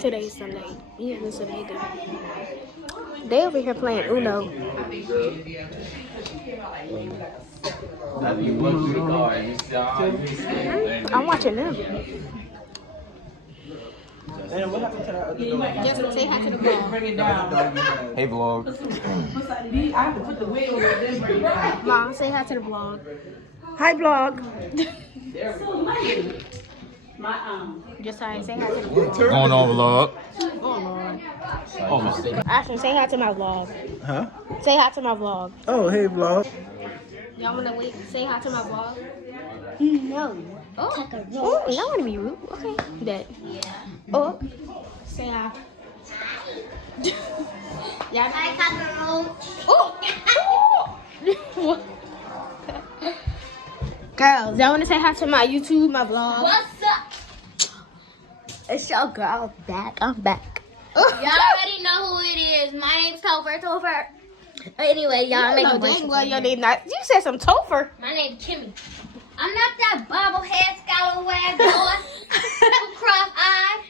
Today's Sunday. Yeah, it's Sunday. They over here playing Uno. I'm watching them. Just say hi to the vlog. Hey vlog. Mom, say hi to the vlog. Hi vlog. Just say hi to the vlog. Going on vlog. Oh Lord. Ashlyn, say hi to my vlog. Huh? Say hi to my vlog. Oh, hey vlog. Y'all wanna wait? Say hi to my vlog. No. Oh, y'all wanna be rude? Okay. That. Oh. Say hi. Y'all I got the Oh. Girls, y'all wanna say hi to my YouTube, my vlog? What's up? It's your girl back. I'm back. Y'all already know who it is. My name's Topher. Anyway, y'all make a dang well your name not. You said some Topher. My name's Kimmy. I'm not that bobblehead scallywag boy who cross-eyed.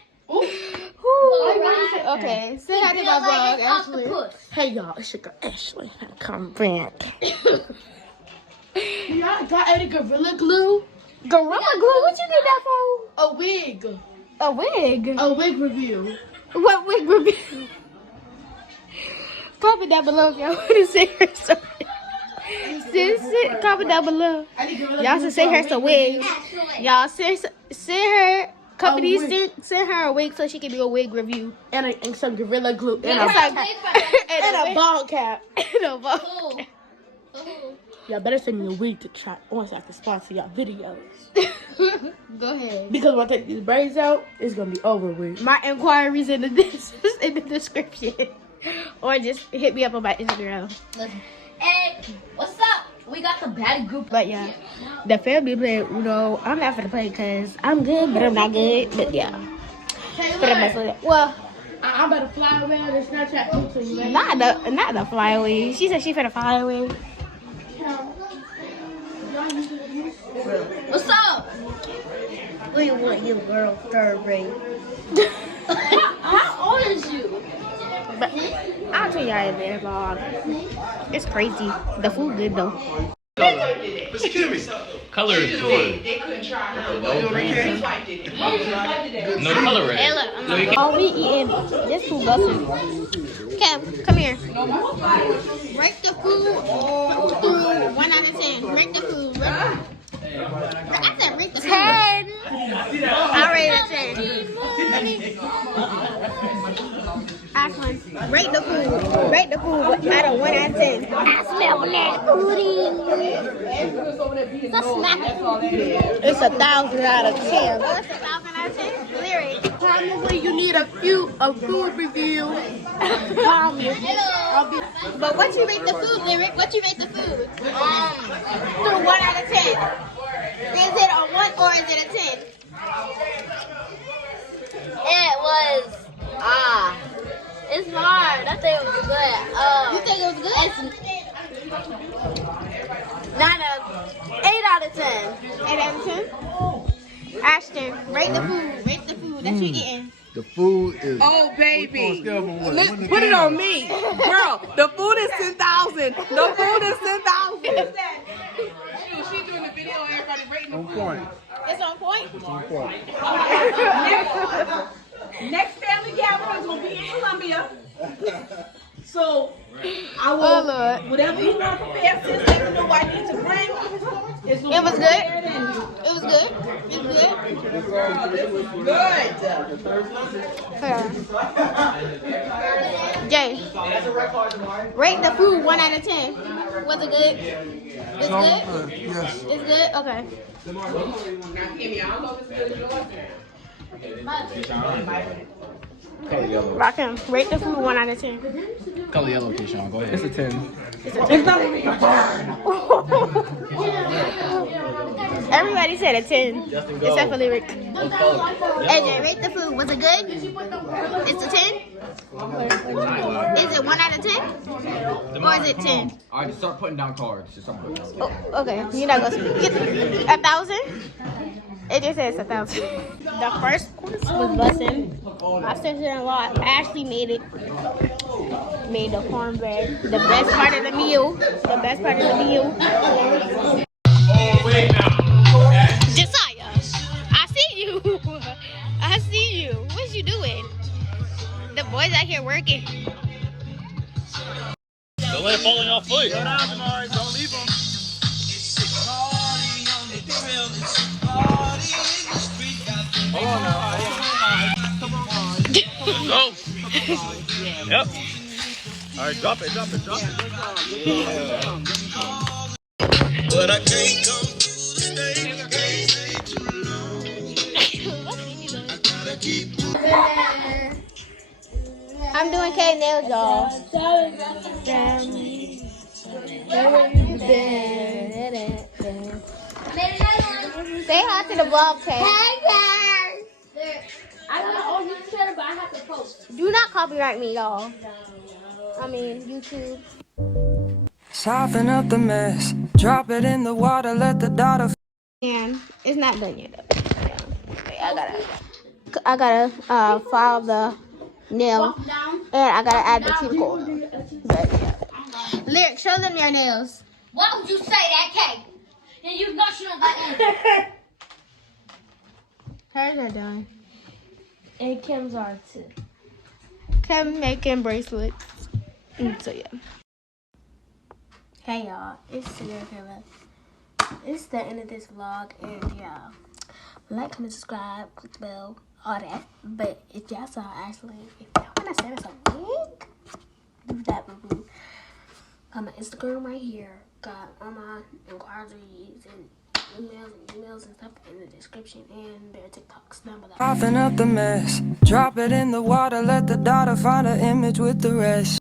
Okay, say hi to my vlog, Ashley. Hey y'all, it's your girl Ashley. Come back. Y'all got any Gorilla Glue? Gorilla Glue? What you need that for? A wig. A wig? A wig review. What wig review? Comment down below if y'all want to say her something. Comment down below. Y'all should say her some wigs. Y'all send her company send her a wig so she can do a wig review and some Gorilla Glue and a ball cap. And a ball cap. Y'all better send me a wig to try on so I can sponsor y'all videos. Go ahead. Because when I take these braids out, it's gonna be over with. My inquiries in the description. Or just hit me up on my Instagram. Hey, what's up? We got the baddie group. But yeah, the family playing Uno. I'm not gonna play because I'm good, but I'm not good. But yeah. Well, I'm about to fly away on the Snapchat YouTube. Not the fly away. She said she finna fly away. What's up? We want you, girl, third grade. How old is you? But I'll tell y'all in there, vlog. It's crazy. The food good though. It's Kimmy. Color is blue. They couldn't try her. No green. No color red. All we eating this food busting. Cam, come here. Rate the food through 1 out of 10. Rate the food. I said rate the food. 10. I rated 10. Ashlyn, rate the food. Rate the food out of 1 out of 10. I smell that booty. It's 1,000 out of 10. What's 1,000 out of 10? Lyric. Probably you need a food review. But what you rate the food, Lyric? What you rate the food? Through 1 out of 10. Is it a 1 or is it a 10? It was it's hard. I think it was good. You think it was good? It's 8 out of 10. 8 out of 10? Ashton, rate the food. Rate the food that you eating. The food is. Oh, baby. Put it on me. Girl, the food is 10,000. The food is 10,000. She's doing the video and everybody rating the food. Point. It's on point? It's on point. Next family gathering is going to be in Columbia. So, I will, whatever you want to prepare, sis, let me know what I need to bring. It was good. It was good. It was good. Jay, rate the food 1 out of 10. Was it good? It's good? Yes. It's good? Okay. Color yellow. Rockin', rate the food 1 out of 10. Color yellow, Keyshawn. Go ahead. It's a 10. It's not even a burn. Everybody said a 10, except for Lyric. AJ, rate the food. Was it good? It's a 10? Is it 1 out of 10? Or is it 10? Alright, just start putting down cards. Oh, okay, you're not gonna get 1,000? It just says 1,000. The first course was busing. My sister-in-law Ashley made it. Made the cornbread. The best part of the meal. The best part of the meal. Oh, wait now. Josiah, I see you. I see you. What you doing? The boys out here working. Don't let it fall on your foot. Go down, Jamari. Don't leave them. Hold on now. Go. Yep. All right, drop it. But I can't come to stay too long. I gotta keep I'm doing K nails, y'all. Say hi to the vlog, K. Do not copyright me, y'all. I mean, YouTube. Soften up the mess, drop it in the water, let the daughter. And it's not done yet, though. Okay, I gotta file the nail, and I gotta add the cuticle. But yeah. Lyric, show them your nails. Why would you say that, Kate? And you know she don't got anything. Hers are done. And Kim's are too. Kim making bracelets. So yeah. Hey y'all, it's Sierra Killer. It's the end of this vlog, and yeah, like, comment, subscribe, click the bell, all that. But if y'all saw Ashlyn, if y'all wanna send us a link, do that, boo. Got my Instagram right here. Got all my inquiries and emails and stuff in the description, and their TikToks down below. Soften up the mess, drop it in the water, let the daughter find her image with the rest.